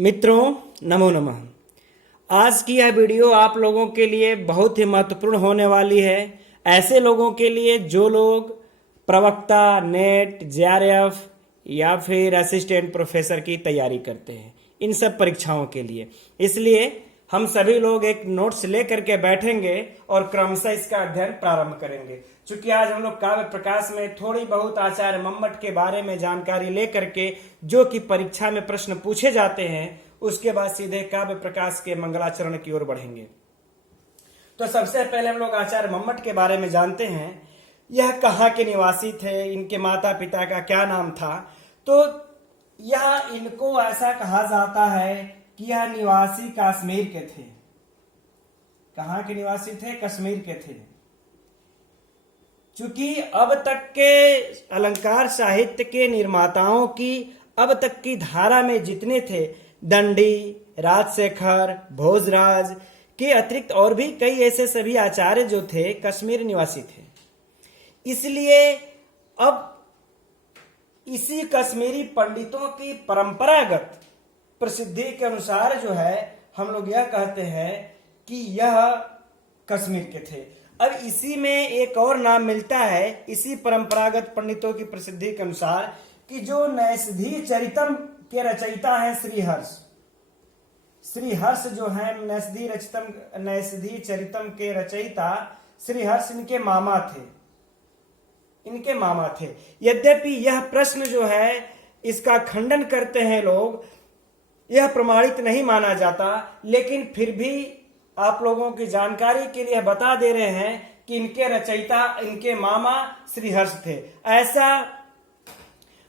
मित्रों, नमो नमः। आज की यह वीडियो आप लोगों के लिए बहुत ही महत्वपूर्ण होने वाली है। ऐसे लोगों के लिए जो लोग प्रवक्ता, नेट, जेआरएफ या फिर असिस्टेंट प्रोफेसर की तैयारी करते हैं, इन सब परीक्षाओं के लिए। इसलिए हम सभी लोग एक नोट्स लेकर के बैठेंगे और क्रमशः इसका अध्ययन प्रारंभ करेंगे। चूंकि आज हम लोग काव्य प्रकाश में थोड़ी बहुत आचार्य मम्मट के बारे में जानकारी लेकर के, जो कि परीक्षा में प्रश्न पूछे जाते हैं, उसके बाद सीधे काव्य प्रकाश के मंगलाचरण की ओर बढ़ेंगे। तो सबसे पहले हम लोग आचार्य मम्मट के बारे में जानते हैं। यह कहाँ के निवासी थे, इनके माता पिता का क्या नाम था। तो यह इनको ऐसा कहा जाता है कि यह निवासी कश्मीर के थे। कहाँ के निवासी थे? कश्मीर के थे। चूंकि अब तक के अलंकार साहित्य के निर्माताओं की अब तक की धारा में जितने थे, दंडी, राजशेखर, भोजराज के अतिरिक्त और भी कई ऐसे सभी आचार्य जो थे कश्मीर निवासी थे। इसलिए अब इसी कश्मीरी पंडितों की परंपरागत प्रसिद्धि के अनुसार जो है हम लोग यह कहते हैं कि यह कश्मीर के थे। अब इसी में एक और नाम मिलता है इसी परंपरागत पंडितों की प्रसिद्धि के अनुसार कि जो नैषधि चरितम के रचयिता हैं श्रीहर्ष जो है नैषधि चरितम के रचयिता श्रीहर्ष इनके मामा थे। यद्यपि यह प्रश्न जो है इसका खंडन करते हैं लोग, यह प्रमाणित नहीं माना जाता, लेकिन फिर भी आप लोगों की जानकारी के लिए बता दे रहे हैं कि इनके रचयिता इनके मामा श्रीहर्ष थे। ऐसा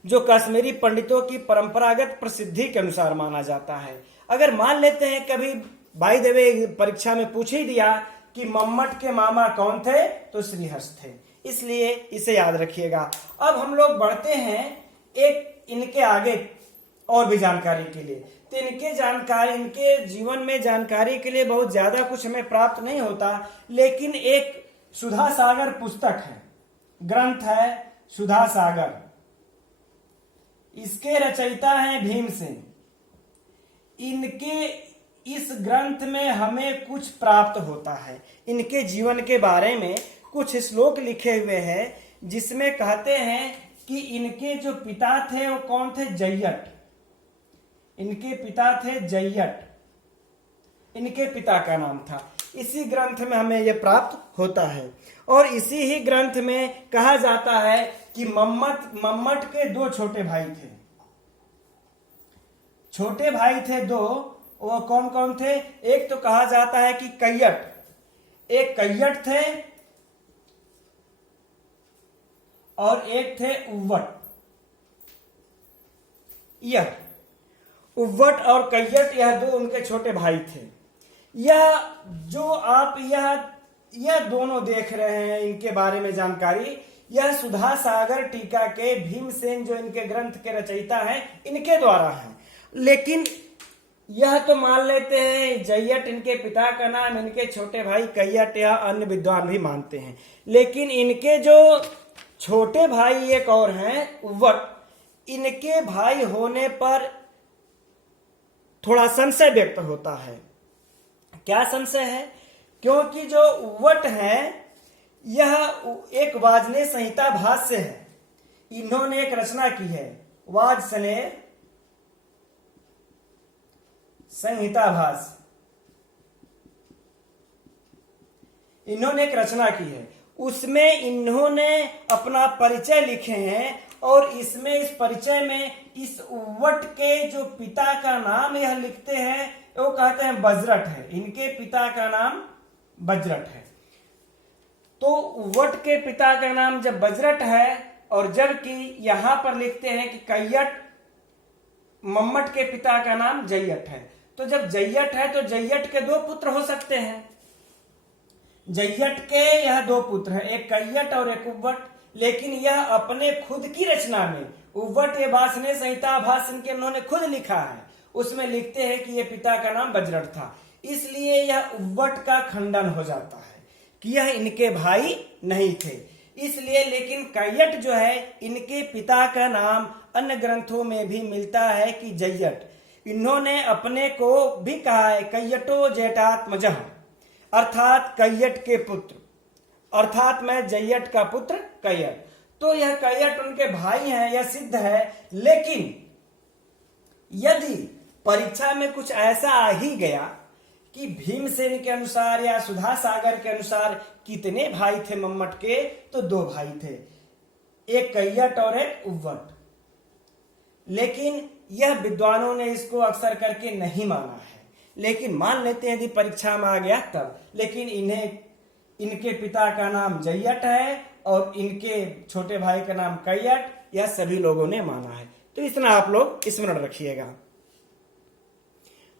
जो कश्मीरी पंडितों की परंपरागत प्रसिद्धि के अनुसार माना जाता है। अगर मान लेते हैं कभी बाय द वे परीक्षा में पूछ ही दिया कि मम्मट के मामा कौन थे, तो श्रीहर्ष थे। इसलिए इसे याद रखिएगा। अब हम लोग बढ़ते हैं एक इनके आगे और भी जानकारी के लिए। तो इनके जीवन में जानकारी के लिए बहुत ज्यादा कुछ हमें प्राप्त नहीं होता, लेकिन एक सुधा सागर पुस्तक है, ग्रंथ है सुधा सागर। इसके रचयिता हैं भीमसेन। इनके इस ग्रंथ में हमें कुछ प्राप्त होता है। इनके जीवन के बारे में कुछ श्लोक लिखे हुए हैं जिसमें कहते हैं कि इनके जो पिता थे वो कौन थे? जय्यट। इनके पिता थे जय्यट, इनके पिता का नाम था। इसी ग्रंथ में हमें यह प्राप्त होता है। और इसी ही ग्रंथ में कहा जाता है कि मम्मट के दो छोटे भाई थे। छोटे भाई थे दो, वो कौन कौन थे? एक तो कहा जाता है कि एक कैयट थे और एक थे उव्वट और कैयट, यह दो उनके छोटे भाई थे। यह जो आप यह दोनों देख रहे हैं इनके बारे में जानकारी, यह सुधा सागर टीका के भीमसेन जो इनके ग्रंथ के रचयिता हैं, इनके द्वारा है। लेकिन यह तो मान लेते हैं जय्यट इनके पिता का नाम, इनके छोटे भाई कैयट, या अन्य विद्वान भी मानते हैं। लेकिन इनके जो छोटे भाई एक और हैं उव्वट, इनके भाई होने पर थोड़ा संशय व्यक्त होता है। क्या संशय है? क्योंकि जो उव्वट है यह एक वाजनेय संहिता भाष्य है। इन्होंने एक रचना की है, वाजसनेय संहिता भाष्य। इन्होंने एक रचना की है, उसमें इन्होंने अपना परिचय लिखे हैं। और इसमें इस परिचय में इस उव्वट के जो पिता का नाम यह लिखते हैं, वो कहते हैं बजरट है। इनके पिता का नाम बजरट है। तो उव्वट के पिता का नाम जब बजरट है, और जबकि यहां पर लिखते हैं कि कैयट, मम्मट के पिता का नाम जय्यट है। तो जब जय्यट है तो जय्यट के दो पुत्र हो सकते हैं। जय्यट के यह दो पुत्र हैं, एक कैयट और एक उव्वट। लेकिन यह अपने खुद की रचना में उव्वट ये वाजनेय संहिता भाष्य इनके उन्होंने खुद लिखा है, उसमें लिखते हैं कि यह पिता का नाम बजरट था। इसलिए यह उव्वट का खंडन हो जाता है कि यह इनके भाई नहीं थे। इसलिए लेकिन कैयट जो है, इनके पिता का नाम अन्य ग्रंथों में भी मिलता है कि जय्यट। इन्होंने अपने को भी कहा है कैयटो जेठात्मजः, अर्थात कैयट के पुत्र, अर्थात मैं जयट का पुत्र कैयट। तो यह कैयट उनके भाई हैं, यह सिद्ध है। लेकिन यदि परीक्षा में कुछ ऐसा आ ही गया कि भीमसेन के अनुसार या सुधा सागर के अनुसार कितने भाई थे मम्मट के, तो 2 भाई थे, एक कैयट और एक उव्वट। लेकिन यह विद्वानों ने इसको अक्सर करके नहीं माना है, लेकिन मान लेते हैं यदि परीक्षा में आ गया तब। लेकिन इनके पिता का नाम जयट है और इनके छोटे भाई का नाम कैयट, यह सभी लोगों ने माना है। तो इतना आप लोग स्मरण रखिएगा।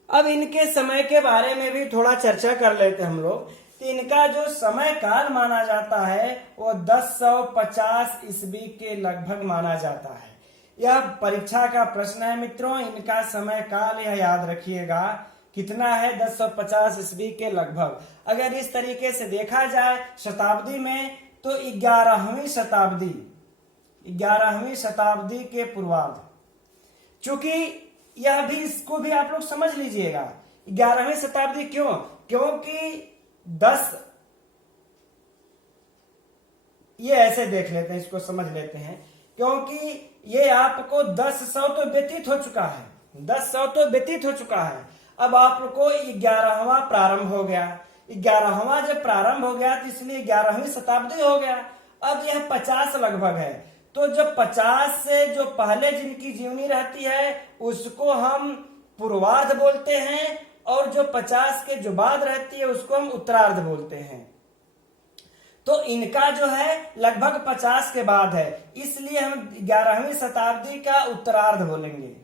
अब इनके समय के बारे में भी थोड़ा चर्चा कर लेते हैं हम लोग। तो इनका जो समय काल माना जाता है वो 1050 ईस्वी के लगभग माना जाता है। यह परीक्षा का प्रश्न है मित्रों, इनका समय काल यह याद रखिएगा कितना है, 1050 ईस्वी के लगभग। अगर इस तरीके से देखा जाए शताब्दी में तो 11वीं शताब्दी के पूर्वार्ध। चूंकि यह भी, इसको भी आप लोग समझ लीजिएगा 11वीं शताब्दी क्यों, क्योंकि 10, ये ऐसे देख लेते हैं, इसको समझ लेते हैं, क्योंकि ये आपको 1000 तो व्यतीत हो चुका है, 1000 तो व्यतीत हो चुका है। अब आपको 11वां प्रारंभ हो गया, 11वां जब प्रारंभ हो गया तो इसलिए 11वीं शताब्दी हो गया। अब यह 50 लगभग है, तो जब 50 से जो पहले जिनकी जीवनी रहती है उसको हम पूर्वार्ध बोलते हैं, और जो 50 के जो बाद रहती है उसको हम उत्तरार्ध बोलते हैं। तो इनका जो है लगभग 50 के बाद है, इसलिए हम 11वीं शताब्दी का उत्तरार्ध बोलेंगे।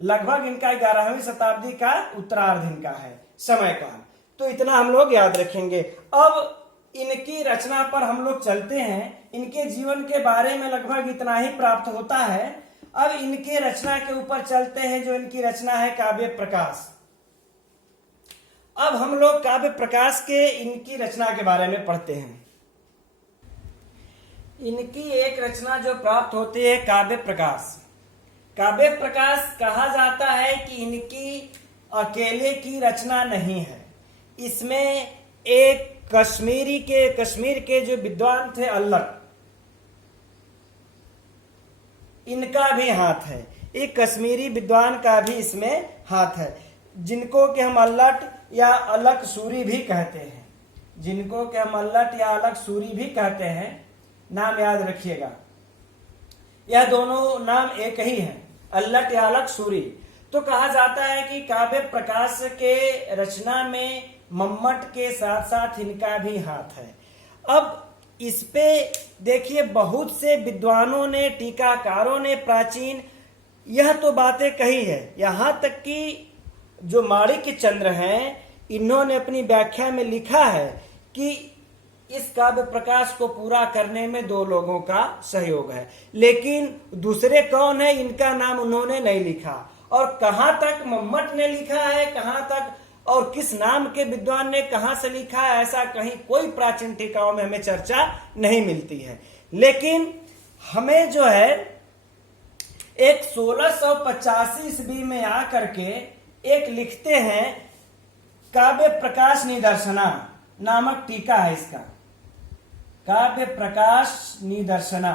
लगभग इनका 11वीं शताब्दी का उत्तरार्ध इनका है समय काल। तो इतना हम लोग याद रखेंगे। अब इनकी रचना पर हम लोग चलते हैं। इनके जीवन के बारे में लगभग इतना ही प्राप्त होता है। अब इनके रचना के ऊपर चलते हैं, जो इनकी रचना है काव्य प्रकाश। अब हम लोग काव्य प्रकाश के इनकी रचना के बारे में पढ़ते हैं। इनकी एक रचना जो प्राप्त होती है काव्य प्रकाश। काव्य प्रकाश कहा जाता है कि इनकी अकेले की रचना नहीं है, इसमें एक कश्मीर के जो विद्वान थे अल्लट, इनका भी हाथ है। एक कश्मीरी विद्वान का भी इसमें हाथ है, जिनको कि हम अल्लट या अलक सूरी भी कहते हैं, जिनको कि हम अल्लट या अलक सूरी भी कहते हैं। नाम याद रखिएगा, यह दोनों नाम एक ही हैं, अल्लट या अलक सूरी। तो कहा जाता है कि काव्य प्रकाश के रचना में मम्मट के साथ साथ इनका भी हाथ है। अब इस पे देखिए बहुत से विद्वानों ने, टीकाकारों ने प्राचीन यह तो बातें कही है, यहाँ तक कि जो माणिक्य चंद्र हैं इन्होंने अपनी व्याख्या में लिखा है कि इस काव्य प्रकाश को पूरा करने में 2 लोगों का सहयोग है, लेकिन दूसरे कौन है इनका नाम उन्होंने नहीं लिखा। और कहां तक मम्मट ने लिखा है, कहां तक और किस नाम के विद्वान ने कहां से लिखा है, ऐसा कहीं कोई प्राचीन टीकाओं में हमें चर्चा नहीं मिलती है। लेकिन हमें जो है एक 1685 ईस्वी में आकर के एक लिखते हैं काव्य प्रकाश निदर्शना नामक टीका है इसका, काव्य प्रकाश निदर्शना।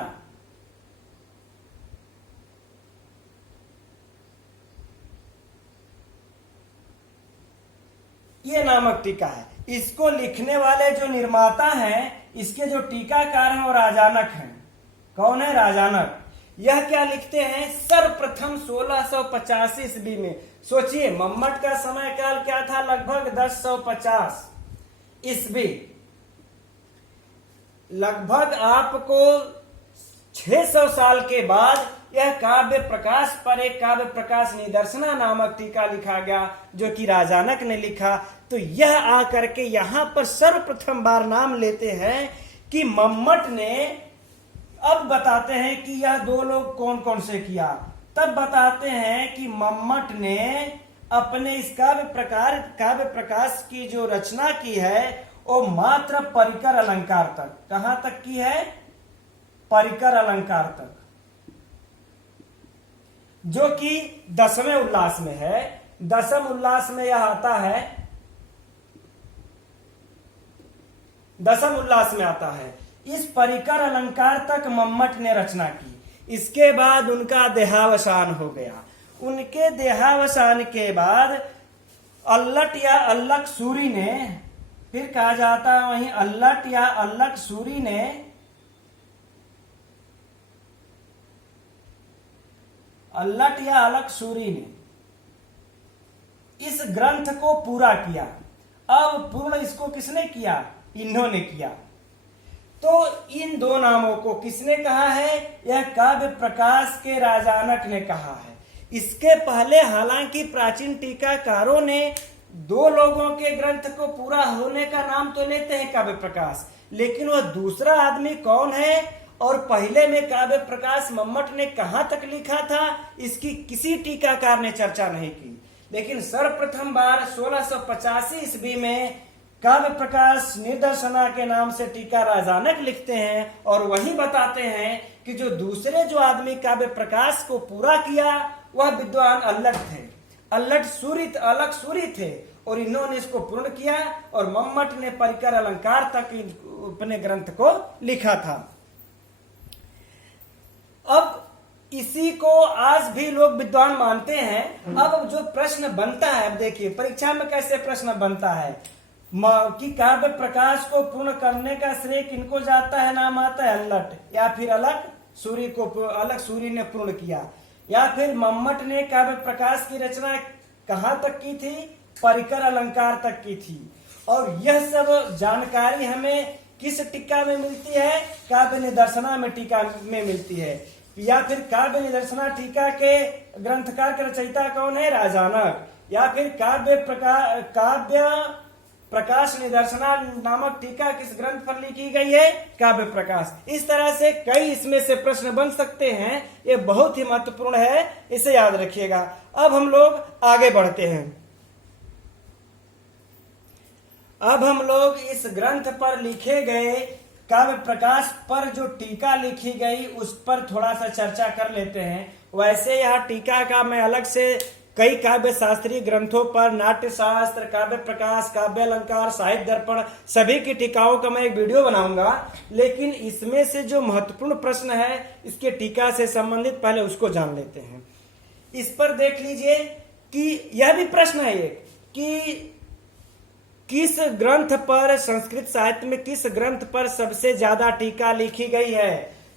ये नामक टीका है। इसको लिखने वाले जो निर्माता हैं, इसके जो टीकाकार हैं वो राजानक हैं। कौन है? राजानक। यह क्या लिखते हैं? सर्वप्रथम 1685 ईस्वी में। सोचिए मम्मट का समय काल क्या था? लगभग 1050 ईस्वी। लगभग आपको 600 साल के बाद यह काव्य प्रकाश पर एक काव्य प्रकाश निदर्शना नामक टीका लिखा गया, जो कि राजानक ने लिखा। तो यह आकर के यहां पर सर्वप्रथम बार नाम लेते हैं कि मम्मट ने, अब बताते हैं कि यह 2 लोग कौन कौन से किया। तब बताते हैं कि मम्मट ने अपने इस काव्य प्रकाश की जो रचना की है वो मात्र परिकर अलंकार तक। कहां तक की है? परिकर अलंकार तक। जो कि 10वें उल्लास में है। 10वें उल्लास में यह आता है, 10वें उल्लास में आता है। इस परिकर अलंकार तक मम्मट ने रचना की। इसके बाद उनका देहावसान हो गया। उनके देहावसान के बाद अल्लट या अल्लक सूरी ने, फिर कहा जाता है वहीं अल्लट या अल्लक सूरी ने अल्लट या अलक सूरी ने इस ग्रंथ को पूरा किया। अब पूर्ण इसको किसने किया? इन्होंने किया। तो इन दो नामों को किसने कहा है? यह काव्य प्रकाश के राजानक ने कहा है। इसके पहले हालांकि प्राचीन टीकाकारों ने दो लोगों के ग्रंथ को पूरा होने का नाम तो लेते हैं काव्य प्रकाश, लेकिन वह दूसरा आदमी कौन है और पहले में काव्य प्रकाश मम्मट ने कहां तक लिखा था, इसकी किसी टीकाकार ने चर्चा नहीं की। लेकिन सर्वप्रथम बार 1685 ईस्वी में काव्य प्रकाश निदर्शना के नाम से टीका राजानक लिखते हैं और वही बताते हैं कि जो दूसरे जो आदमी काव्य प्रकाश को पूरा किया वह विद्वान अल्लट थे, अल्लट सूरी, अलग सूरी थे, और इन्होंने इसको पूर्ण किया और मम्मट ने परिकर अलंकार तक अपने ग्रंथ को लिखा था। अब इसी को आज भी लोग विद्वान मानते हैं। अब जो प्रश्न बनता है, अब देखिए परीक्षा में कैसे प्रश्न बनता है कि काव्य प्रकाश को पूर्ण करने का श्रेय किनको जाता है? नाम आता है अल्लट, या फिर अलग सूरी को, अलग सूरी ने पूर्ण किया, या फिर मम्मट ने काव्य प्रकाश की रचना कहां तक की थी? परिकर अलंकार तक की थी। और यह सब जानकारी हमें किस टीका में मिलती है? काव्य निदर्शना में टीका में मिलती है। या फिर काव्य निदर्शना टीका के ग्रंथकार के रचयिता कौन है? राजानक। या फिर काव्य प्रकाश निदर्शना नामक टीका किस ग्रंथ पर लिखी गई है? काव्य प्रकाश। इस तरह से कई इसमें से प्रश्न बन सकते हैं। ये बहुत ही महत्वपूर्ण है, इसे याद रखिएगा। अब हम लोग आगे बढ़ते हैं। अब हम लोग इस ग्रंथ पर लिखे गए काव्य प्रकाश पर जो टीका लिखी गई उस पर थोड़ा सा चर्चा कर लेते हैं। वैसे यह टीका का मैं अलग से कई काव्य शास्त्रीय ग्रंथों पर, नाट्य शास्त्र, काव्य प्रकाश, काव्य अलंकार, साहित्य दर्पण, सभी की टीकाओं का मैं एक वीडियो बनाऊंगा। लेकिन इसमें से जो महत्वपूर्ण प्रश्न है इसके टीका से संबंधित, पहले उसको जान लेते हैं। इस पर देख लीजिए कि यह भी प्रश्न है एक कि किस ग्रंथ पर, संस्कृत साहित्य में किस ग्रंथ पर सबसे ज्यादा टीका लिखी गई है?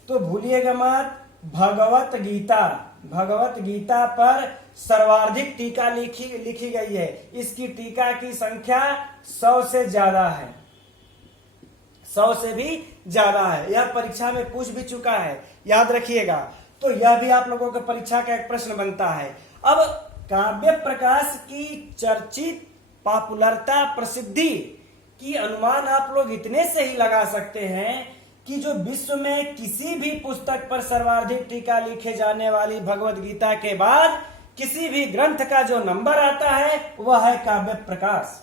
तो भूलिएगा मत, भगवत गीता, भगवत गीता पर सर्वाधिक टीका लिखी गई है। इसकी टीका की संख्या 100 से ज्यादा है, 100 से भी ज्यादा है। यह परीक्षा में पूछ भी चुका है, याद रखिएगा। तो यह भी आप लोगों के परीक्षा का एक प्रश्न बनता है। अब काव्य प्रकाश की चर्चित पॉपुलरता, प्रसिद्धि की अनुमान आप लोग इतने से ही लगा सकते हैं कि जो विश्व में किसी भी पुस्तक पर सर्वाधिक टीका लिखे जाने वाली भगवत गीता के बाद किसी भी ग्रंथ का जो नंबर आता है वह है काव्य प्रकाश।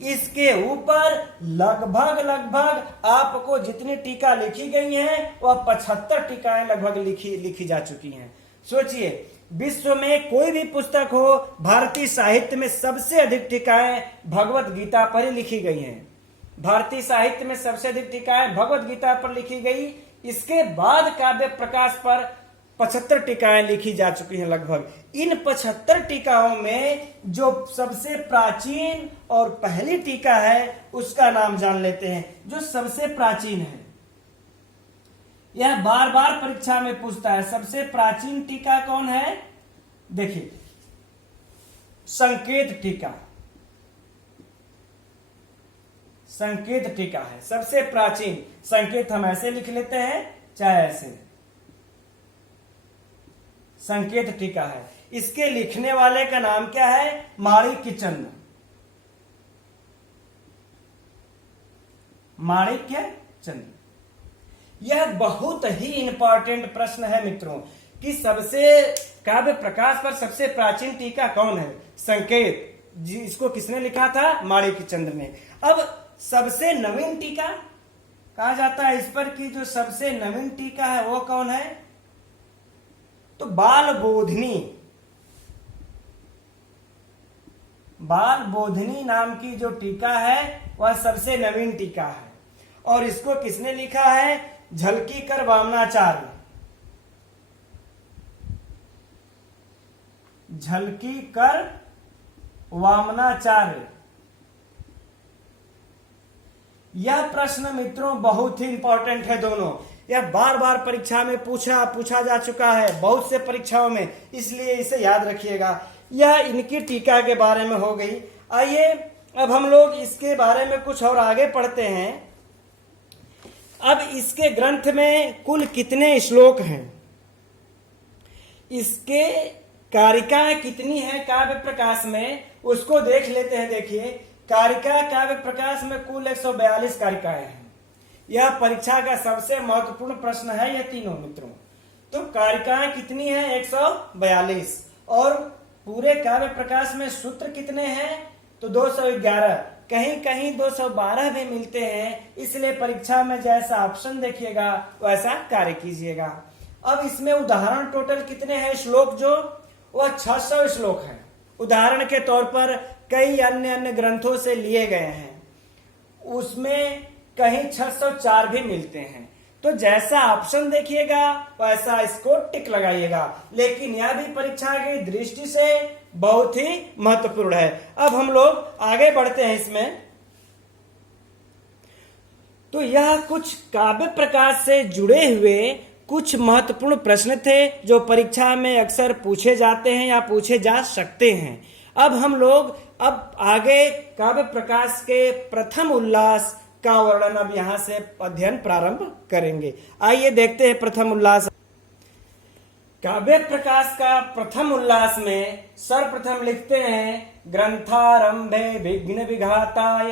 इसके ऊपर लगभग आपको जितनी टीका लिखी गई हैं वह 75 टीकाएं लगभग लिखी जा चुकी हैं। सोचिए, विश्व में कोई भी पुस्तक हो, भारतीय साहित्य में सबसे अधिक टीकाएं भगवत गीता पर ही लिखी गई हैं। भारतीय साहित्य में सबसे अधिक टीकाएं भगवत गीता पर लिखी गई। इसके बाद काव्य प्रकाश पर 75 टीकाएं लिखी जा चुकी हैं लगभग। इन 75 टीकाओं में जो सबसे प्राचीन और पहली टीका है उसका नाम जान लेते हैं। जो सबसे प्राचीन है, यह बार बार परीक्षा में पूछता है, सबसे प्राचीन टीका कौन है? देखिए, संकेत टीका, संकेत टीका है सबसे प्राचीन। संकेत हम ऐसे लिख लेते हैं, चाहे ऐसे, संकेत टीका है। इसके लिखने वाले का नाम क्या है? माणिक्यचंद्र, माणिक्यचंद्र। यह बहुत ही इंपॉर्टेंट प्रश्न है मित्रों कि सबसे काव्य प्रकाश पर सबसे प्राचीन टीका कौन है? संकेत जी। इसको किसने लिखा था? माणिक्यचंद्र ने। अब सबसे नवीन टीका कहा जाता है इस पर कि जो सबसे नवीन टीका है वो कौन है? तो बाल बोधिनी, बाल बोधिनी नाम की जो टीका है वह सबसे नवीन टीका है और इसको किसने लिखा है? झलकीकर वामनाचार्य। झलकीकर वामनाचार्य। यह प्रश्न मित्रों बहुत ही इंपॉर्टेंट है दोनों। यह बार बार परीक्षा में पूछा जा चुका है बहुत से परीक्षाओं में, इसलिए इसे याद रखिएगा। यह इनकी टीका के बारे में हो गई। आइए अब हम लोग इसके बारे में कुछ और आगे पढ़ते हैं। अब इसके ग्रंथ में कुल कितने श्लोक हैं, इसके कारिकाएं कितनी हैं काव्य प्रकाश में, उसको देख लेते हैं। देखिए, कारिका काव्य प्रकाश में कुल 142 कारिकाएं हैं। यह परीक्षा का सबसे महत्वपूर्ण प्रश्न है ये तीनों मित्रों। तो कारिकाएं कितनी हैं? 142। और पूरे काव्य प्रकाश में सूत्र कितने हैं? तो 211। कहीं कहीं 212 भी मिलते हैं, इसलिए परीक्षा में जैसा ऑप्शन देखिएगा वैसा कार्य कीजिएगा। अब इसमें उदाहरण टोटल कितने हैं श्लोक? जो वह 600 श्लोक हैं। उदाहरण के तौर पर कई अन्य ग्रंथों से लिए गए हैं, उसमें कहीं 604 भी मिलते हैं। तो जैसा ऑप्शन देखिएगा वैसा इसको टिक लगाइएगा, लेकिन यह भी परीक्षा की दृष्टि से बहुत ही महत्वपूर्ण है। अब हम लोग आगे बढ़ते हैं इसमें। तो यह कुछ काव्य प्रकाश से जुड़े हुए कुछ महत्वपूर्ण प्रश्न थे जो परीक्षा में अक्सर पूछे जाते हैं या पूछे जा सकते हैं। अब हम लोग आगे काव्य प्रकाश के प्रथम उल्लास का वर्णन अब यहां से अध्ययन प्रारंभ करेंगे। आइए देखते हैं प्रथम उल्लास। काव्य प्रकाश का प्रथम उल्लास में सर्वप्रथम लिखते हैं, ग्रंथारंभे विघ्न विघाताय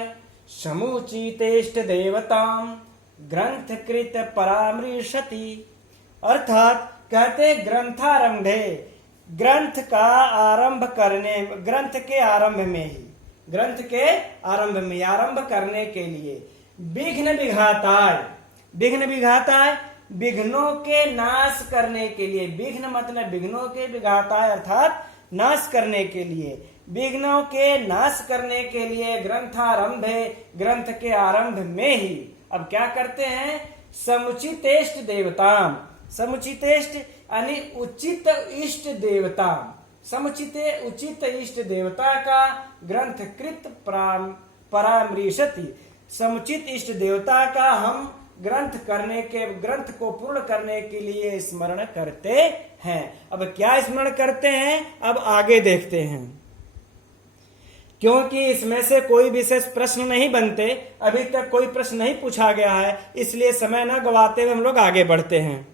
समुचितेष्ट देवताम ग्रंथकृत परामृशति। अर्थात कहते ग्रंथारंभे, ग्रंथ का आरंभ करने, ग्रंथ के आरंभ में ही, ग्रंथ के आरंभ में आरंभ करने के लिए, विघ्न विघाताय, विघ्न विघाताय विघ्नों के नाश करने के लिए, विघ्न मतलब विघ्नों के, विघाताय अर्थात नाश करने के लिए, विघ्नों के नाश करने के लिए ग्रंथारंभे, ग्रंथ के आरंभ में ही। अब क्या करते हैं? समुचितेष्ट देवताम, समुचितेष्ट यानी उचित इष्ट देवता, समुचित उचित इष्ट देवता का ग्रंथकृत परामृशति, समुचित इष्ट देवता का हम ग्रंथ को पूर्ण करने के लिए स्मरण करते हैं। अब क्या स्मरण करते हैं, अब आगे देखते हैं। क्योंकि इसमें से कोई विशेष प्रश्न नहीं बनते, अभी तक कोई प्रश्न नहीं पूछा गया है, इसलिए समय न गवाते हुए हम लोग आगे बढ़ते हैं।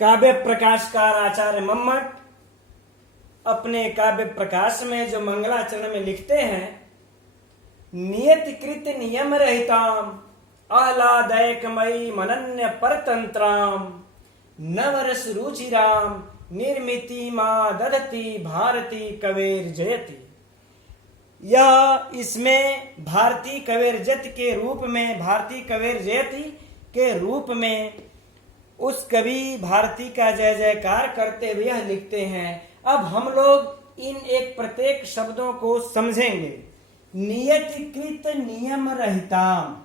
काव्य प्रकाशकार आचार्य मम्मट अपने काव्य प्रकाश में जो मंगलाचरण में लिखते हैं, नियतिकृत नियम रहिताम आह्लादयकमयी मनन्य परतंत्राम नवरस रुचिराम निर्मिति मां दधति भारती कवेर जयति। यह इसमें भारती कवेर जयति के रूप में, भारती कवेर जयति के रूप में उस कवि भारती का जय जयकार करते हुए यह लिखते हैं। अब हम लोग इन एक प्रत्येक शब्दों को समझेंगे। नियतिकृत नियम रहिताम,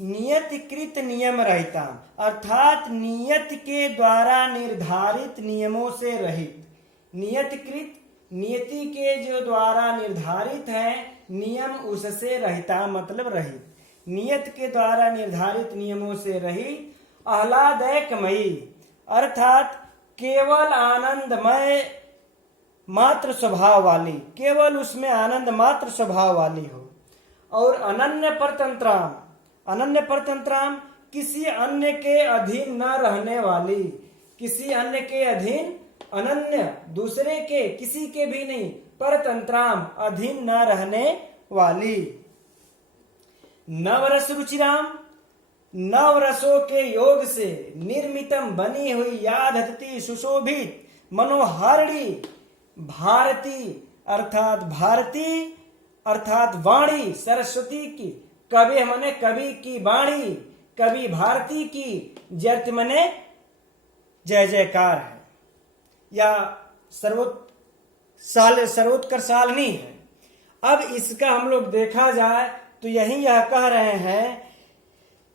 नियतिकृत नियम रहिताम अर्थात नियत के द्वारा निर्धारित नियमों से रहित। नियतिकृत, नियति के जो द्वारा निर्धारित है नियम, उससे रहिता मतलब रहित, नियत के द्वारा निर्धारित नियमों से रहित। आह्लादयकमयी अर्थात केवल आनंदमय मात्र स्वभाव वाली, केवल उसमें आनंद मात्र स्वभाव वाली हो। और अनन्य परतंत्राम, अनन्य परतंत्राम किसी अन्य के अधीन न रहने वाली, किसी अन्य के अधीन, अनन्य दूसरे के, किसी के भी नहीं, परतंत्राम अधीन न रहने वाली। नवरस रुचिराम, नवरसों के योग से निर्मितम बनी हुई यादधति सुशोभित मनोहारिणी भारती अर्थात भारती अर्थात वाणी सरस्वती की, कवि मने कवि की वाणी, कवि भारती की, जयति मने जय जयकार है। या सर्वोत्कर्ष सालनी है। अब इसका हम लोग देखा जाए तो यह कह रहे हैं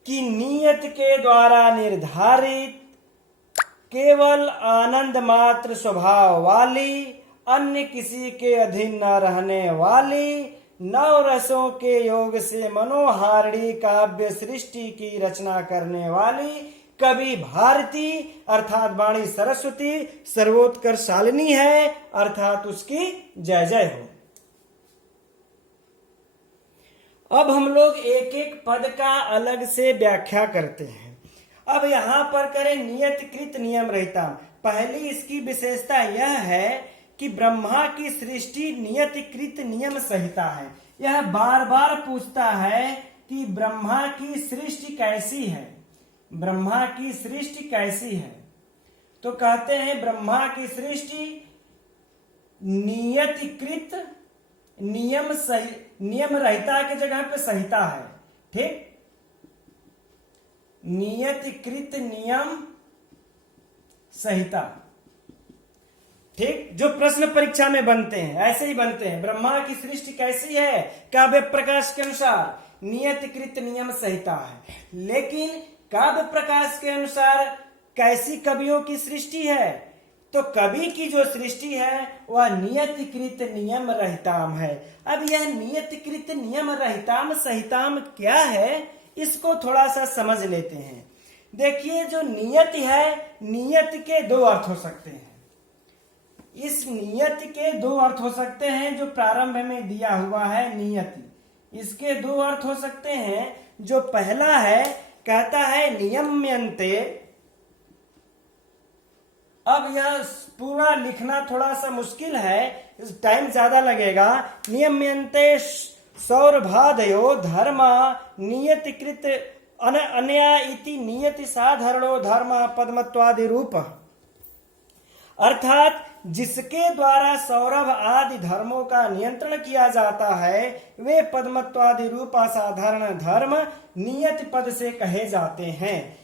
कि नियत के द्वारा निर्धारित केवल आनंद मात्र स्वभाव वाली, अन्य किसी के अधीन न रहने वाली, नौ रसों के योग से मनोहारिणी काव्य सृष्टि की रचना करने वाली कवि भारती अर्थात वाणी सरस्वती सर्वोत्कर्ष शालिनी है, अर्थात उसकी जय जय हो। अब हम लोग एक एक पद का अलग से व्याख्या करते हैं। अब यहां पर करें नियतकृत नियम रहता। पहली इसकी विशेषता यह है कि ब्रह्मा की सृष्टि नियतकृत नियम संहिता है। यह बार बार पूछता है कि ब्रह्मा की सृष्टि कैसी है, ब्रह्मा की सृष्टि कैसी है। तो कहते हैं ब्रह्मा की सृष्टि नियतकृत नियम रहता के जगह पे संहिता है। ठीक, नियतकृत नियम संहिता। ठीक, जो प्रश्न परीक्षा में बनते हैं ऐसे ही बनते हैं। ब्रह्मा की सृष्टि कैसी है, काव्य प्रकाश के अनुसार नियतकृत नियम संहिता है। लेकिन काव्य प्रकाश के अनुसार कैसी कवियों की सृष्टि है, तो कवि की जो सृष्टि है वह नियतकृत नियम रहताम है। अब यह नियतकृत नियम रहताम संहिताम क्या है, इसको थोड़ा सा समझ लेते हैं। देखिए, जो नियत है, नियत के दो अर्थ हो सकते हैं। इस नियत के दो अर्थ हो सकते हैं जो प्रारंभ में दिया हुआ है नियति। इसके दो अर्थ हो सकते हैं। जो पहला है, कहता है नियम्यन्ते। अब यह पूरा लिखना थोड़ा सा मुश्किल है, टाइम ज्यादा लगेगा। नियम्यन्ते सौरभादयो धर्म नियतिकृत अनया इति नियति साधारणो धर्म पद्मत्वादि रूप, अर्थात जिसके द्वारा सौरभ आदि धर्मों का नियंत्रण किया जाता है वे पद्मत्वादि रूप असाधारण धर्म नियत पद से कहे जाते हैं।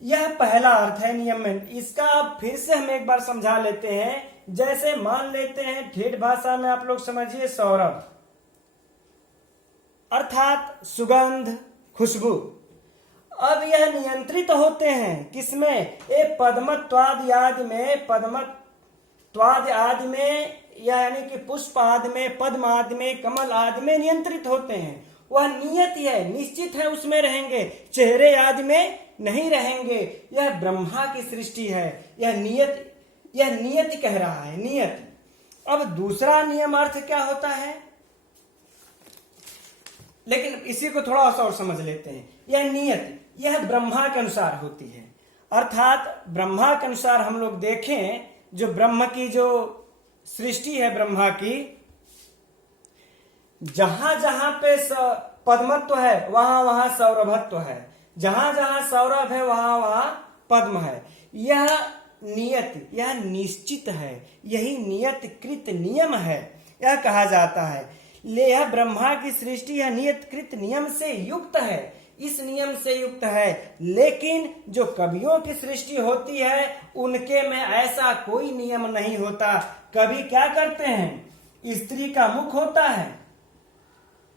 यह पहला अर्थ है नियम में। इसका अब फिर से हम एक बार समझा लेते हैं। जैसे मान लेते हैं ठेठ भाषा में आप लोग समझिए सौरभ अर्थात सुगंध, खुशबू। अब यह नियंत्रित होते हैं किसमें, पद्मत्वादि आदि में, पद्मत्वादि आदि में यानी कि पुष्प आदि में, पद्म आदि में, कमल आदि में नियंत्रित होते हैं। वह नियत है, निश्चित है, उसमें रहेंगे, चेहरे आदि में नहीं रहेंगे। यह ब्रह्मा की सृष्टि है, यह नियत कह रहा है, नियत। अब दूसरा नियम अर्थ क्या होता है, लेकिन इसी को थोड़ा सा और समझ लेते हैं। यह नियत, यह ब्रह्मा के अनुसार होती है। अर्थात ब्रह्मा के अनुसार हम लोग देखें, जो ब्रह्म की जो सृष्टि है, ब्रह्मा की जहां जहां पे पद्मत्व है वहां वहां सौरभत्व है, जहां जहां सौरभ है वहां वहां पद्म है। यह नियत, यह निश्चित है, यही नियतकृत नियम है, यह कहा जाता है। ले यह ब्रह्मा की सृष्टि यह नियतकृत नियम से युक्त है, इस नियम से युक्त है। लेकिन जो कवियों की सृष्टि होती है उनके में ऐसा कोई नियम नहीं होता। कवि क्या करते हैं, स्त्री का मुख होता है,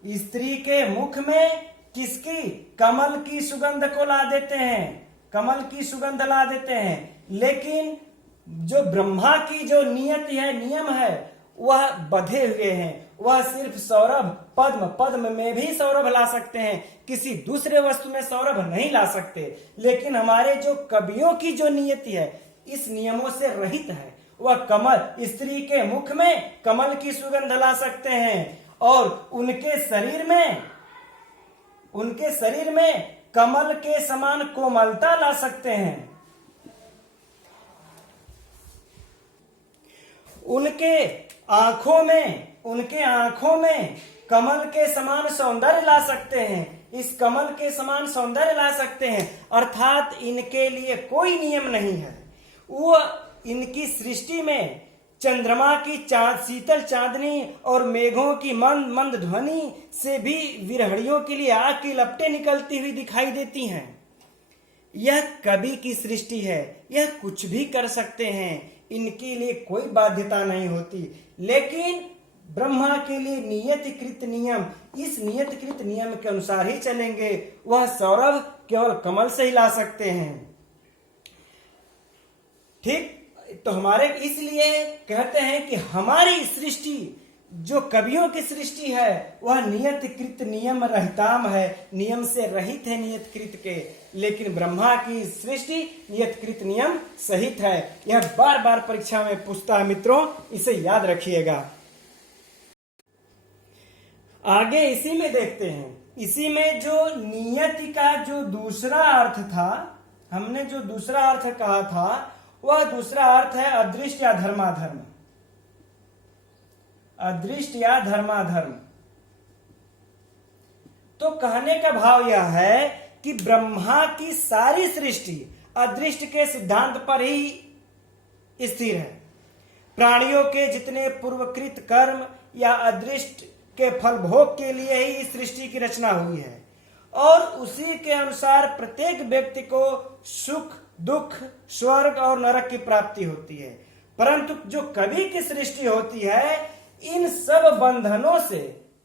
स्त्री के मुख में किसकी, कमल की सुगंध को ला देते हैं, कमल की सुगंध ला देते हैं। लेकिन जो ब्रह्मा की जो नियत है, नियम है, वह बधे हुए हैं। वह सिर्फ सौरभ, पद्म में भी सौरभ ला सकते हैं, किसी दूसरे वस्तु में सौरभ नहीं ला सकते। लेकिन हमारे जो कवियों की जो नियति है इस नियमों से रहित है। वह कमल, स्त्री के मुख में कमल की सुगंध ला सकते हैं और उनके शरीर में कमल के समान कोमलता ला सकते हैं। उनके आंखों में कमल के समान सौंदर्य ला सकते हैं, इस कमल के समान सौंदर्य ला सकते हैं। अर्थात इनके लिए कोई नियम नहीं है। वो इनकी सृष्टि में चंद्रमा की शीतल चांदनी और मेघों की मंद मंद ध्वनि से भी विरहड़ियों के लिए आग की लपटें निकलती हुई दिखाई देती हैं। यह कवि की सृष्टि है, यह कुछ भी कर सकते हैं, इनके लिए कोई बाध्यता नहीं होती। लेकिन ब्रह्मा के लिए नियतिकृत नियम, इस नियतिकृत नियम के अनुसार ही चलेंगे। वह सौरभ केवल कमल से ही ला सकते हैं। ठीक, तो हमारे इसलिए कहते हैं कि हमारी सृष्टि, जो कवियों की सृष्टि है, वह नियतकृत नियम रहिताम है, नियम से रहित है नियतकृत के। लेकिन ब्रह्मा की सृष्टि नियतकृत नियम सहित है। यह बार बार परीक्षा में पूछता है मित्रों, इसे याद रखिएगा। आगे इसी में देखते हैं, इसी में जो नियति का जो दूसरा अर्थ था, हमने जो दूसरा अर्थ कहा था, वह दूसरा अर्थ है अदृष्ट या धर्माधर्म। अदृष्ट या धर्माधर्म। तो कहने का भाव यह है कि ब्रह्मा की सारी सृष्टि अदृष्ट के सिद्धांत पर ही स्थिर है। प्राणियों के जितने पूर्वकृत कर्म या अदृष्ट के फल भोग के लिए ही इस सृष्टि की रचना हुई है, और उसी के अनुसार प्रत्येक व्यक्ति को सुख, दुख, स्वर्ग और नरक की प्राप्ति होती है। परंतु जो कवि की सृष्टि होती है, इन सब बंधनों से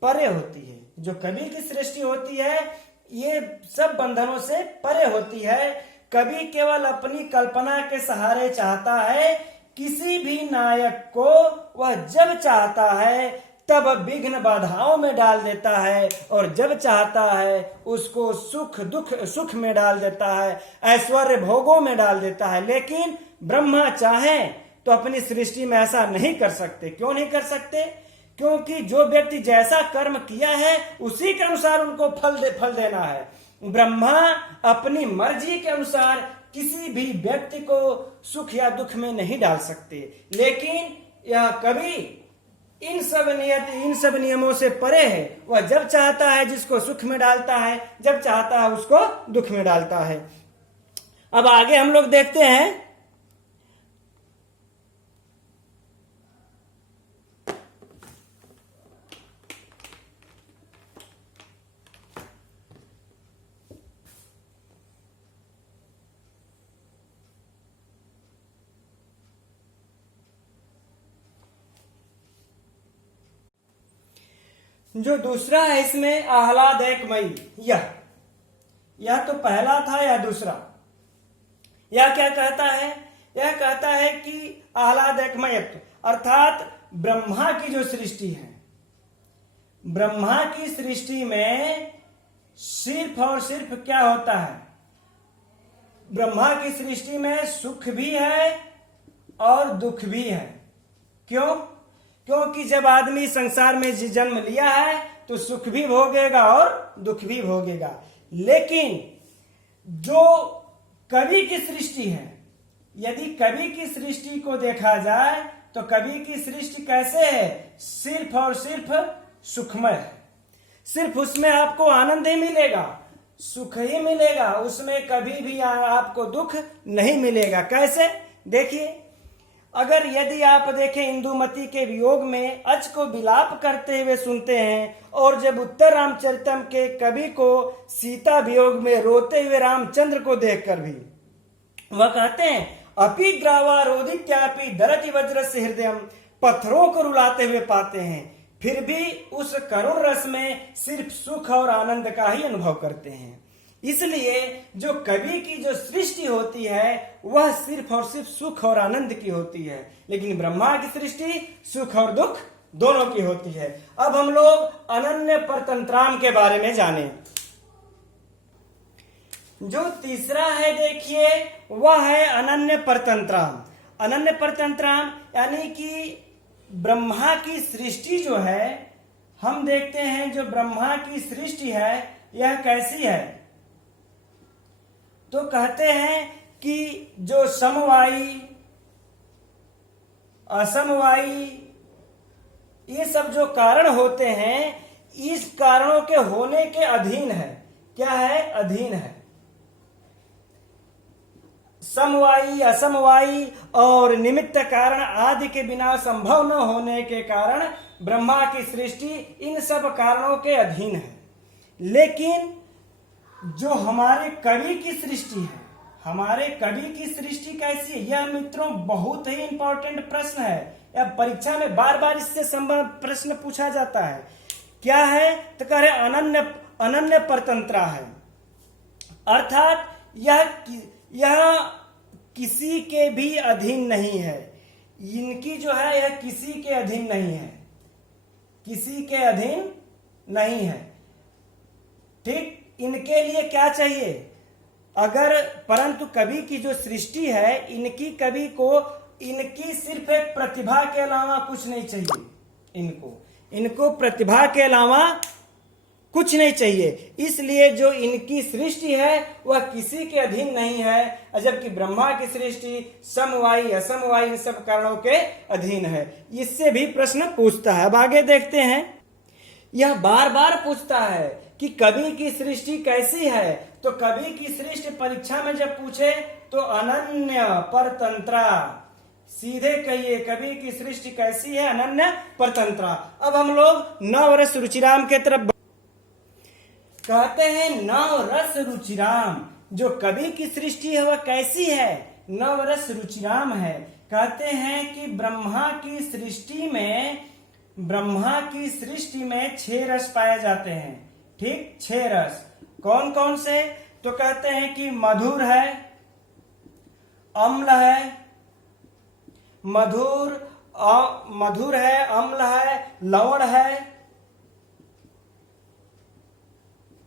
परे होती है। जो कवि की सृष्टि होती है, ये सब बंधनों से परे होती है। कवि केवल अपनी कल्पना के सहारे चाहता है, किसी भी नायक को वह जब चाहता है तब विघ्न बाधाओं में डाल देता है, और जब चाहता है उसको सुख दुख सुख में डाल देता है, ऐश्वर्य भोगों में डाल देता है। लेकिन ब्रह्मा चाहें तो अपनी सृष्टि में ऐसा नहीं कर सकते। क्यों नहीं कर सकते? क्योंकि जो व्यक्ति जैसा कर्म किया है उसी के अनुसार उनको फल देना है। ब्रह्मा अपनी मर्जी के अनुसार किसी भी व्यक्ति को सुख या दुख में नहीं डाल सकते। लेकिन यह कवि इन सब नियमों से परे है। वह जब चाहता है जिसको सुख में डालता है, जब चाहता है उसको दुख में डालता है। अब आगे हम लोग देखते हैं, जो दूसरा है इसमें आह्लादकमयी, यह तो पहला था, यह दूसरा। यह क्या कहता है? यह कहता है कि आह्लादकमयत्व, अर्थात ब्रह्मा की जो सृष्टि है, ब्रह्मा की सृष्टि में सिर्फ और सिर्फ क्या होता है? ब्रह्मा की सृष्टि में सुख भी है और दुख भी है। क्यों? क्योंकि जब आदमी संसार में जन्म लिया है तो सुख भी भोगेगा और दुख भी भोगेगा। लेकिन जो कवि की सृष्टि है, यदि कवि की सृष्टि को देखा जाए तो कवि की सृष्टि कैसे है? सिर्फ और सिर्फ सुखमय है। सिर्फ उसमें आपको आनंद ही मिलेगा, सुख ही मिलेगा, उसमें कभी भी आपको दुख नहीं मिलेगा। कैसे? देखिए, अगर यदि आप देखें इंदुमती के वियोग में अच को विलाप करते हुए सुनते हैं, और जब उत्तर रामचरितम के कवि को सीता वियोग में रोते हुए रामचंद्र को देखकर भी वह कहते हैं अपि ग्रावारोदित्यापि दरति वज्र से हृदयम, पत्थरों को रुलाते हुए पाते हैं, फिर भी उस करुण रस में सिर्फ सुख और आनंद का ही अनुभव करते हैं। इसलिए जो कवि की जो सृष्टि होती है वह सिर्फ और सिर्फ सुख और आनंद की होती है, लेकिन ब्रह्मा की सृष्टि सुख और दुख दोनों की होती है। अब हम लोग अनन्य परतंत्राम के बारे में जानें। जो तीसरा है देखिए, वह है अनन्य परतंत्राम। अनन्य परतंत्राम यानी कि ब्रह्मा की सृष्टि जो है, हम देखते हैं जो ब्रह्मा की सृष्टि है यह कैसी है? तो कहते हैं कि जो समवायी, असमवायी, ये सब जो कारण होते हैं, इस कारणों के होने के अधीन है। क्या है? अधीन है। समवायी, असमवायी और निमित्त कारण आदि के बिना संभव न होने के कारण ब्रह्मा की सृष्टि इन सब कारणों के अधीन है। लेकिन जो हमारे कवि की सृष्टि है, हमारे कवि की सृष्टि कैसी है? यह मित्रों बहुत ही इंपॉर्टेंट प्रश्न है। यह परीक्षा में बार बार इससे संबंधित प्रश्न पूछा जाता है। क्या है? तो कह रहे अनन्य अनन्य परतंत्रा है, अर्थात यह किसी के भी अधीन नहीं है। इनकी जो है यह किसी के अधीन नहीं है, किसी के अधीन नहीं है। ठीक, इनके लिए क्या चाहिए? अगर परंतु कवि की जो सृष्टि है, इनकी कवि को इनकी सिर्फ एक प्रतिभा के अलावा कुछ नहीं चाहिए। इनको प्रतिभा के अलावा कुछ नहीं चाहिए। इसलिए जो इनकी सृष्टि है वह किसी के अधीन नहीं है, जबकि ब्रह्मा की सृष्टि समवायी असमवायी इन सब कारणों के अधीन है। इससे भी प्रश्न पूछता है। अब आगे देखते हैं। यह बार बार पूछता है कि कवि की सृष्टि कैसी है। तो कवि की सृष्टि परीक्षा में जब पूछे तो अनन्य परतंत्रा, सीधे कहिए कवि की सृष्टि कैसी है? अनन्य परतंत्रा। अब हम लोग नवरस रुचिराम के तरफ कहते हैं। नवरस रुचिराम, जो कवि की सृष्टि है वह कैसी है? नवरस रुचिराम है। कहते हैं कि ब्रह्मा की सृष्टि में 6 रस पाए जाते हैं। ठीक, 6 रस कौन कौन से? तो कहते हैं कि मधुर है, अम्ल है, मधुर है, अम्ल है, लवण है,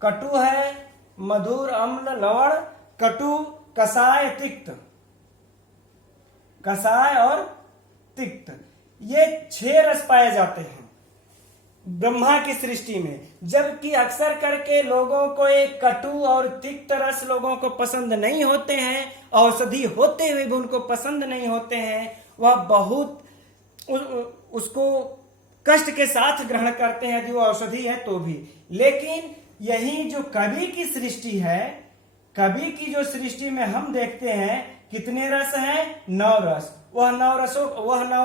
कटु है। मधुर, अम्ल, लवण, कटु, कसाय, तिक्त। कसाय और तिक्त, ये 6 रस पाए जाते हैं ब्रह्मा की सृष्टि में। जबकि अक्सर करके लोगों को एक कटु और तिक्त रस लोगों को पसंद नहीं होते हैं, औषधि होते हुए भी उनको पसंद नहीं होते हैं। वह बहुत उसको कष्ट के साथ ग्रहण करते हैं यदि वो औषधि है तो भी। लेकिन यही जो कवि की सृष्टि है, कवि की जो सृष्टि में हम देखते हैं कितने रस हैं? 9 रस। वह 9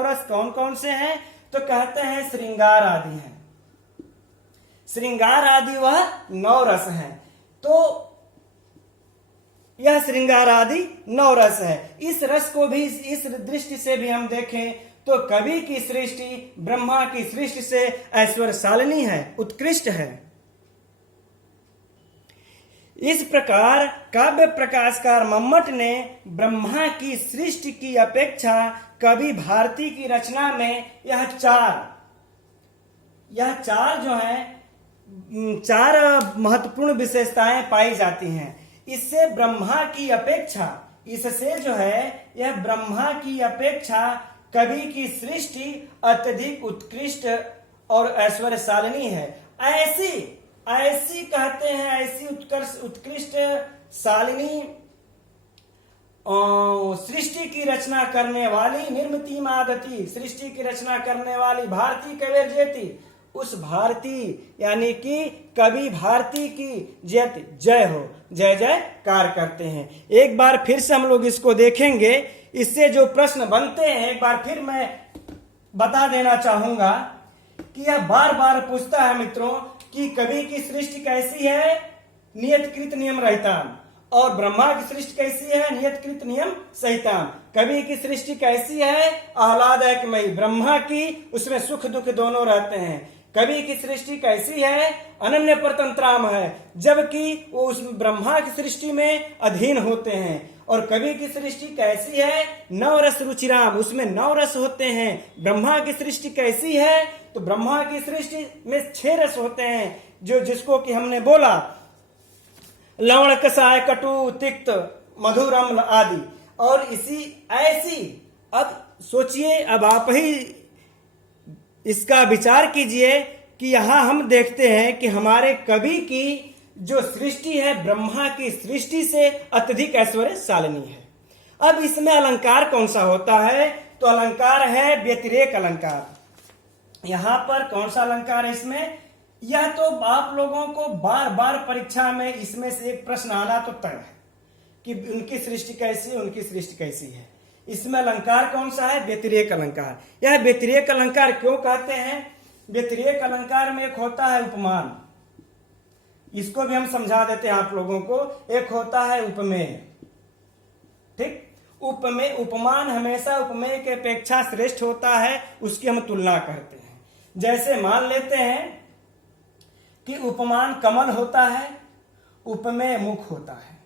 रस कौन कौन से हैं? तो कहते हैं श्रृंगार आदि हैं। श्रृंगार आदि वह 9 रस हैं। तो यह श्रृंगार आदि 9 रस है। इस रस को भी इस दृष्टि से भी हम देखें तो कवि की सृष्टि ब्रह्मा की सृष्टि से ऐश्वर्यशालिनी है, उत्कृष्ट है। इस प्रकार काव्य प्रकाशकार मम्मट ने ब्रह्मा की सृष्टि की अपेक्षा कवि भारती की रचना में यह चार जो है 4 महत्वपूर्ण विशेषताएं पाई जाती हैं। इससे ब्रह्मा की अपेक्षा, इससे जो है यह ब्रह्मा की अपेक्षा कवि की सृष्टि अत्यधिक उत्कृष्ट और ऐश्वर्यशालिनी है। ऐसी कहते हैं, ऐसी उत्कृष्ट शालिनी सृष्टि की रचना करने वाली निर्मिति मादती, सृष्टि की रचना करने वाली भारती कवेर जेती, उस भारती यानी कि कवि भारती की जय हो, जय जयकार करते हैं। एक बार फिर से हम लोग इसको देखेंगे। इससे जो प्रश्न बनते हैं एक बार फिर मैं बता देना चाहूंगा कि यह बार बार पूछता है मित्रों कि कवि की सृष्टि कैसी है? नियतकृत नियम रहिताम। और ब्रह्मा की सृष्टि कैसी है? नियतकृत नियम सहिताम। कवि की सृष्टि कैसी है? आह्लादकमयी। ब्रह्मा की उसमें सुख दुख दोनों रहते हैं। कवि की सृष्टि कैसी है? अनन्य परतंत्राम है, जबकि वो उस ब्रह्मा की सृष्टि में अधीन होते हैं। और कवि की सृष्टि कैसी है? 9 रस रुचिराम, उसमें 9 रस होते हैं। ब्रह्मा की सृष्टि कैसी है? तो ब्रह्मा की सृष्टि में 6 रस होते हैं, जिसको कि हमने बोला लवण, कसाय, कटु, तिक्त, मधुर, अम्ल आदि। और अब सोचिए, अब आप ही इसका विचार कीजिए कि यहां हम देखते हैं कि हमारे कवि की जो सृष्टि है ब्रह्मा की सृष्टि से अत्यधिक ऐश्वर्यशालिनी है। अब इसमें अलंकार कौन सा होता है? तो अलंकार है व्यतिरेक अलंकार। यहां पर कौन सा अलंकार है इसमें? यह तो आप लोगों को बार बार परीक्षा में इसमें से एक प्रश्न आना तो तय है कि उनकी सृष्टि कैसी है, उनकी सृष्टि कैसी है। इसमें अलंकार कौन सा है? व्यतिरेक अलंकार। यह व्यतिरेक अलंकार क्यों कहते हैं? व्यतिरेक अलंकार में एक होता है उपमान, इसको भी हम समझा देते हैं आप लोगों को। एक होता है उपमेय, ठीक। उपमेय, उपमान हमेशा उपमेय के अपेक्षा श्रेष्ठ होता है, उसकी हम तुलना करते हैं। जैसे मान लेते हैं कि उपमान कमल होता है, उपमेय मुख होता है।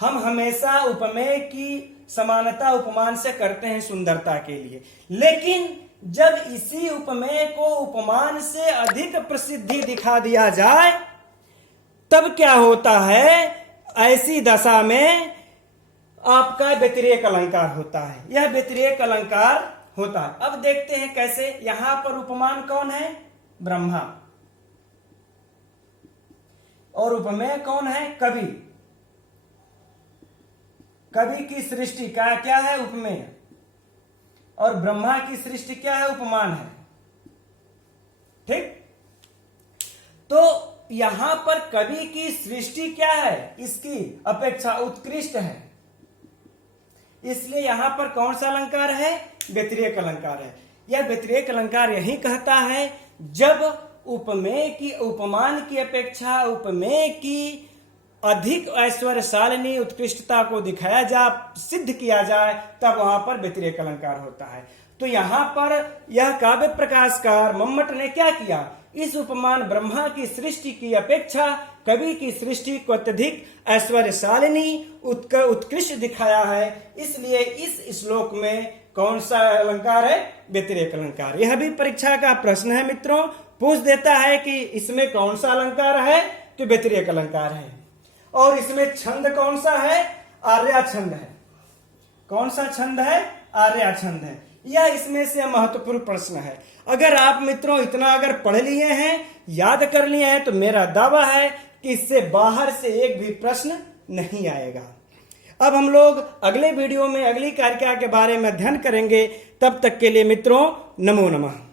हम हमेशा उपमेय की समानता उपमान से करते हैं सुंदरता के लिए, लेकिन जब इसी उपमेय को उपमान से अधिक प्रसिद्धि दिखा दिया जाए तब क्या होता है? ऐसी दशा में आपका व्यतिरेक अलंकार होता है, यह व्यतिरेक अलंकार होता है। अब देखते हैं कैसे। यहां पर उपमान कौन है? ब्रह्मा। और उपमेय कौन है? कवि। कवि की सृष्टि का क्या है? उपमेय। और ब्रह्मा की सृष्टि क्या है? उपमान है। ठीक। तो यहां पर कवि की सृष्टि क्या है? इसकी अपेक्षा उत्कृष्ट है, इसलिए यहां पर कौन सा अलंकार है? व्यतिरेक अलंकार है। यह व्यतिरेक अलंकार यही कहता है जब उपमेय की, उपमान की अपेक्षा उपमेय की अधिक ऐश्वर्यशालिनी उत्कृष्टता को दिखाया जा, सिद्ध किया जाए, तब वहां पर व्यतिरेक अलंकार होता है। तो यहां पर यह काव्य प्रकाशकार मम्मट ने क्या किया? इस उपमान ब्रह्मा की सृष्टि की अपेक्षा कवि की सृष्टि को अत्यधिक ऐश्वर्यशालिनी उत्कृष्ट दिखाया है। इसलिए इस श्लोक में कौन सा अलंकार है? व्यतिरेक अलंकार। यह भी परीक्षा का प्रश्न है मित्रों, पूछ देता है कि इसमें कौन सा अलंकार है? तो व्यतिरेक अलंकार है। और इसमें छंद कौन सा है? आर्या छंद है। कौन सा छंद है? आर्या छंद है। यह इसमें से महत्वपूर्ण प्रश्न है। अगर आप मित्रों इतना अगर पढ़ लिए हैं, याद कर लिए हैं, तो मेरा दावा है कि इससे बाहर से एक भी प्रश्न नहीं आएगा। अब हम लोग अगले वीडियो में अगली कारिका के बारे में अध्ययन करेंगे। तब तक के लिए मित्रों नमो नमः।